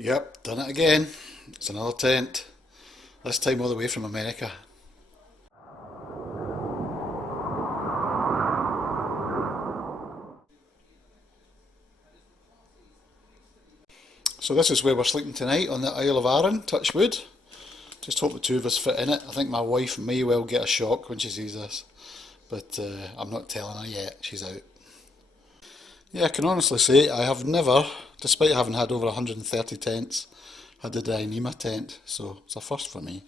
Yep, done it again. It's another tent. This time all the way from America. So this is where we're sleeping tonight, on the Isle of Arran, touch wood. Just hope the two of us fit in it. I think my wife may well get a shock when she sees this. But I'm not telling her yet, she's out. Yeah, I can honestly say I have never, despite having had over 130 tents, had a Dyneema tent, so it's a first for me.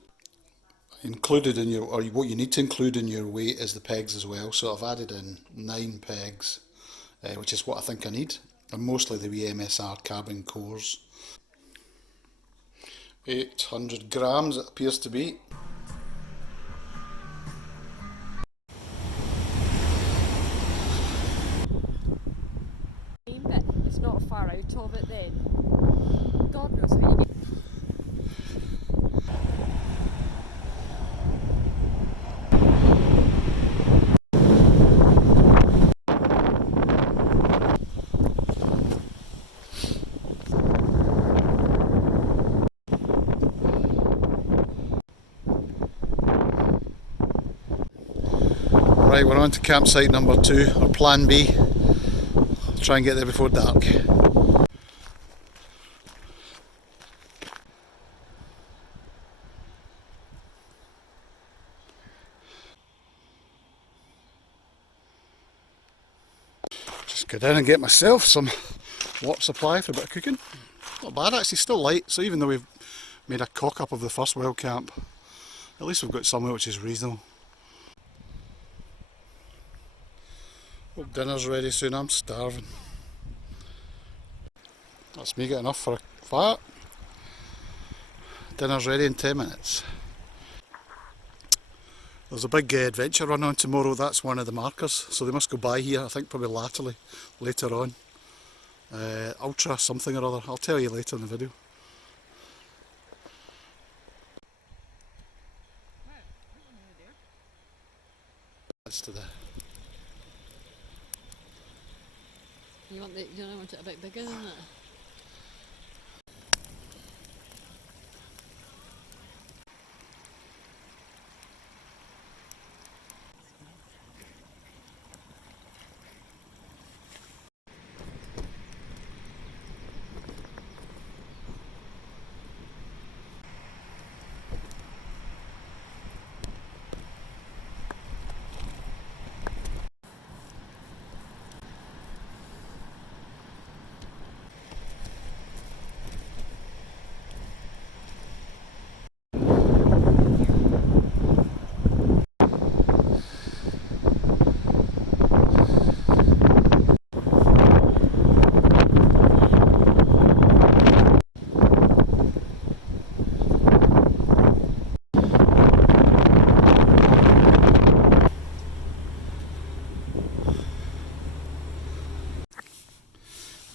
Included in your, or what you need to include in your weight is the pegs as well. So I've added in 9 pegs, which is what I think I need, and mostly the wee MSR carbon cores. 800 grams it appears to be. But it's not far out of it then. God knows how you get. Right, we're on to campsite number 2, or plan B. I'll try and get there before dark. Just go down and get myself some water supply for a bit of cooking. Not bad actually, still light, so even though we've made a cock up of the first wild camp, at least we've got somewhere which is reasonable. Hope dinner's ready soon, I'm starving. That's me getting off for a fart. Dinner's ready in 10 minutes. There's a big adventure run on tomorrow, that's one of the markers, so they must go by here, I think probably laterally, later on. Ultra something or other, I'll tell you later in the video. That's to the... You don't want it a bit bigger than that?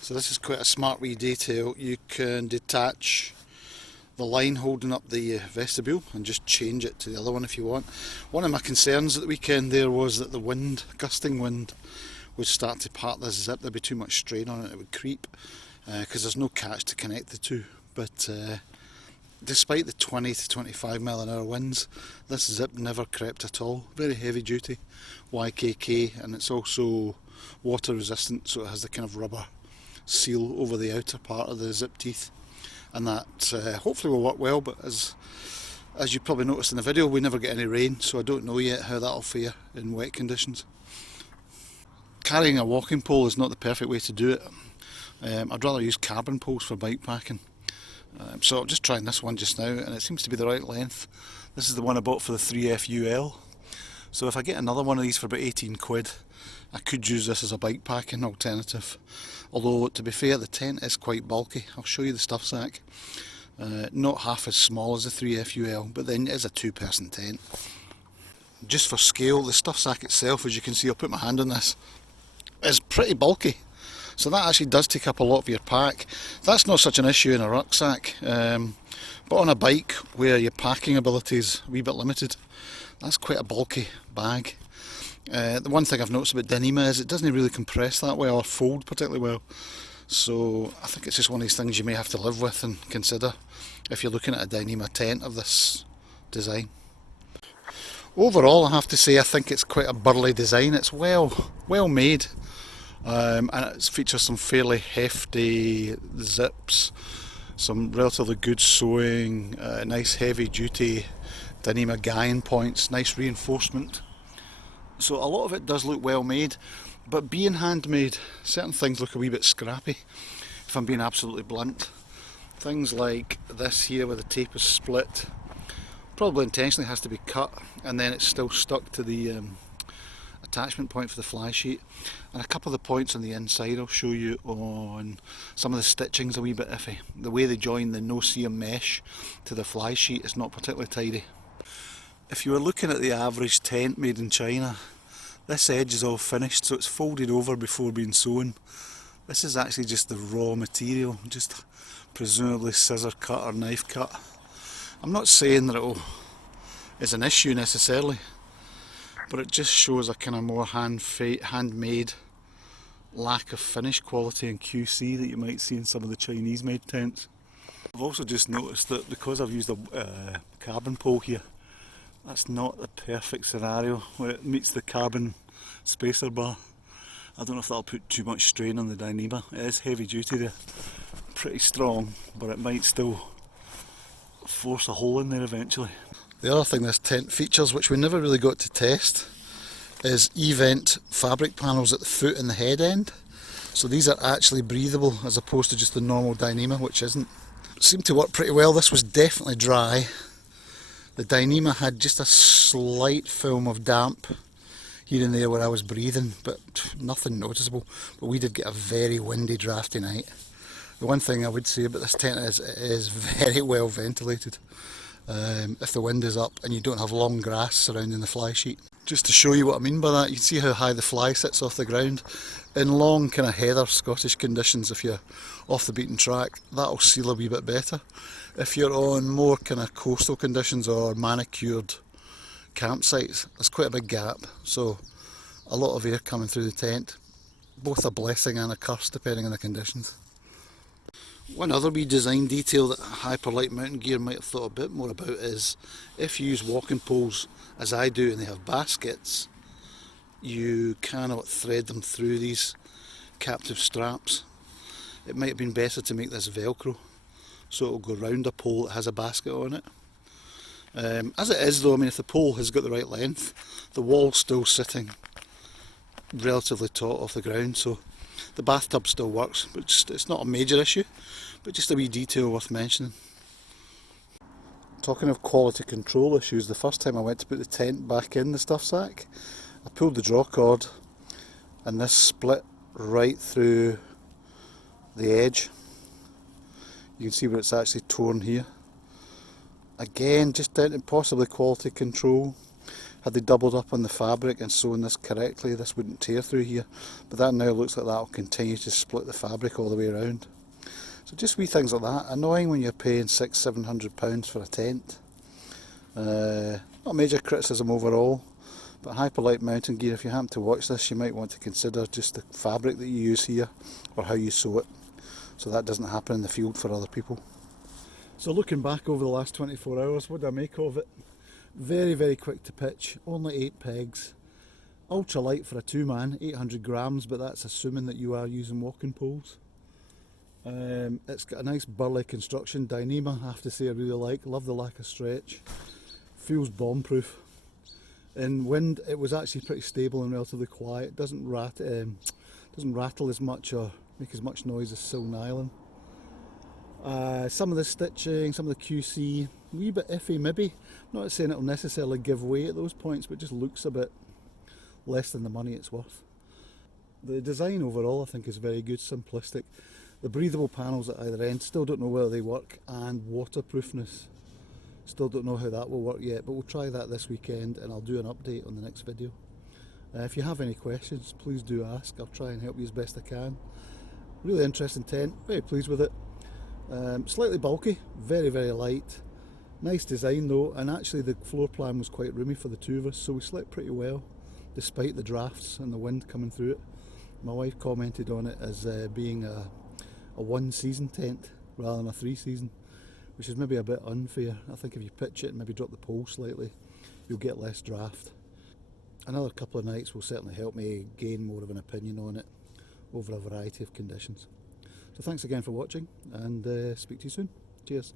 So this is quite a smart wee detail. You can detach the line holding up the vestibule and just change it to the other one if you want. One of my concerns at the weekend there was that the wind, gusting wind, would start to part this zip. There'd be too much strain on it, it would creep, because there's no catch to connect the two. But despite the 20 to 25 mile an hour winds, this zip never crept at all. Very heavy duty, YKK, and it's also water resistant, so it has the kind of rubber seal over the outer part of the zip teeth, and that hopefully will work well. But as you probably noticed in the video, we never get any rain, so I don't know yet how that'll fare in wet conditions. Carrying a walking pole is not the perfect way to do it. I'd rather use carbon poles for bike packing. So I'm just trying this one just now, and it seems to be the right length. This is the one I bought for the 3FUL. So if I get another one of these for about 18 quid, I could use this as a bike packing alternative. Although, to be fair, the tent is quite bulky. I'll show you the stuff sack. Not half as small as the 3FUL, but then it is a 2-person tent. Just for scale, the stuff sack itself, as you can see, I'll put my hand on this, is pretty bulky. So that actually does take up a lot of your pack. That's not such an issue in a rucksack. But on a bike, where your packing ability is a wee bit limited, that's quite a bulky bag. The one thing I've noticed about Dyneema is it doesn't really compress that well or fold particularly well. So I think it's just one of these things you may have to live with and consider if you're looking at a Dyneema tent of this design. Overall, I have to say I think it's quite a burly design. It's well made, and it features some fairly hefty zips, some relatively good sewing, nice heavy duty Dyneema guying points, nice reinforcement. So a lot of it does look well made, but being handmade, certain things look a wee bit scrappy, if I'm being absolutely blunt. Things like this here where the tape is split, probably intentionally has to be cut, and then it's still stuck to the attachment point for the fly sheet. And a couple of the points on the inside I'll show you on some of the stitching's a wee bit iffy. The way they join the no-seam mesh to the fly sheet is not particularly tidy. If you were looking at the average tent made in China, this edge is all finished, so it's folded over before being sewn. This is actually just the raw material, just presumably scissor cut or knife cut. I'm not saying that it's an issue necessarily, but it just shows a kind of more handmade lack of finish quality and QC that you might see in some of the Chinese made tents. I've also just noticed that because I've used a carbon pole here, that's not the perfect scenario where it meets the carbon spacer bar. I don't know if that'll put too much strain on the Dyneema. It is heavy duty there, pretty strong, but it might still force a hole in there eventually. The other thing this tent features, which we never really got to test, is E-vent fabric panels at the foot and the head end. So these are actually breathable as opposed to just the normal Dyneema, which isn't. It seemed to work pretty well. This was definitely dry. The Dyneema had just a slight film of damp here and there where I was breathing, but nothing noticeable. But we did get a very windy, drafty night. The one thing I would say about this tent is it is very well ventilated. If the wind is up and you don't have long grass surrounding the fly sheet. Just to show you what I mean by that, you can see how high the fly sits off the ground. In long kind of heather Scottish conditions, if you're off the beaten track, that'll seal a wee bit better. If you're on more kind of coastal conditions or manicured campsites, there's quite a big gap, so a lot of air coming through the tent. Both a blessing and a curse depending on the conditions. One other wee design detail that Hyperlite mountain gear might have thought a bit more about is if you use walking poles as I do and they have baskets, you cannot thread them through these captive straps. It might have been better to make this Velcro so it will go round a pole that has a basket on it. As it is though, I mean, if the pole has got the right length, the wall's still sitting relatively taut off the ground, so the bathtub still works, but it's not a major issue, but just a wee detail worth mentioning. Talking of quality control issues, the first time I went to put the tent back in the stuff sack, I pulled the draw cord and this split right through the edge. You can see where it's actually torn here. Again, just down to possibly quality control. Had they doubled up on the fabric and sewn this correctly, this wouldn't tear through here, but that now looks like that will continue to split the fabric all the way around. So just wee things like that, annoying when you're paying £600-700 for a tent. Not a major criticism overall, but Hyperlite mountain gear, if you happen to watch this, you might want to consider just the fabric that you use here, or how you sew it, so that doesn't happen in the field for other people. So looking back over the last 24 hours, what do I make of it? Very, very quick to pitch, only 8 pegs. Ultralight for a 2-man, 800 grams, but that's assuming that you are using walking poles. It's got a nice burly construction. Dyneema, I have to say I really like, love the lack of stretch. Feels bomb-proof. In wind it was actually pretty stable and relatively quiet, doesn't rattle as much or make as much noise as silk nylon. Some of the stitching, some of the QC, a wee bit iffy maybe. I'm not saying it'll necessarily give way at those points, but just looks a bit less than the money it's worth. The design overall I think is very good, simplistic. The breathable panels at either end, still don't know whether they work, and waterproofness, still don't know how that will work yet, but we'll try that this weekend and I'll do an update on the next video. If you have any questions, please do ask. I'll try and help you as best I can. Really interesting tent, very pleased with it. Slightly bulky, very, very light. Nice design though, and actually the floor plan was quite roomy for the two of us, so we slept pretty well despite the drafts and the wind coming through it. My wife commented on it as being a a 1-season tent rather than a 3-season, which is maybe a bit unfair. I think if you pitch it and maybe drop the pole slightly, you'll get less draft. Another couple of nights will certainly help me gain more of an opinion on it over a variety of conditions. So thanks again for watching, and speak to you soon. Cheers.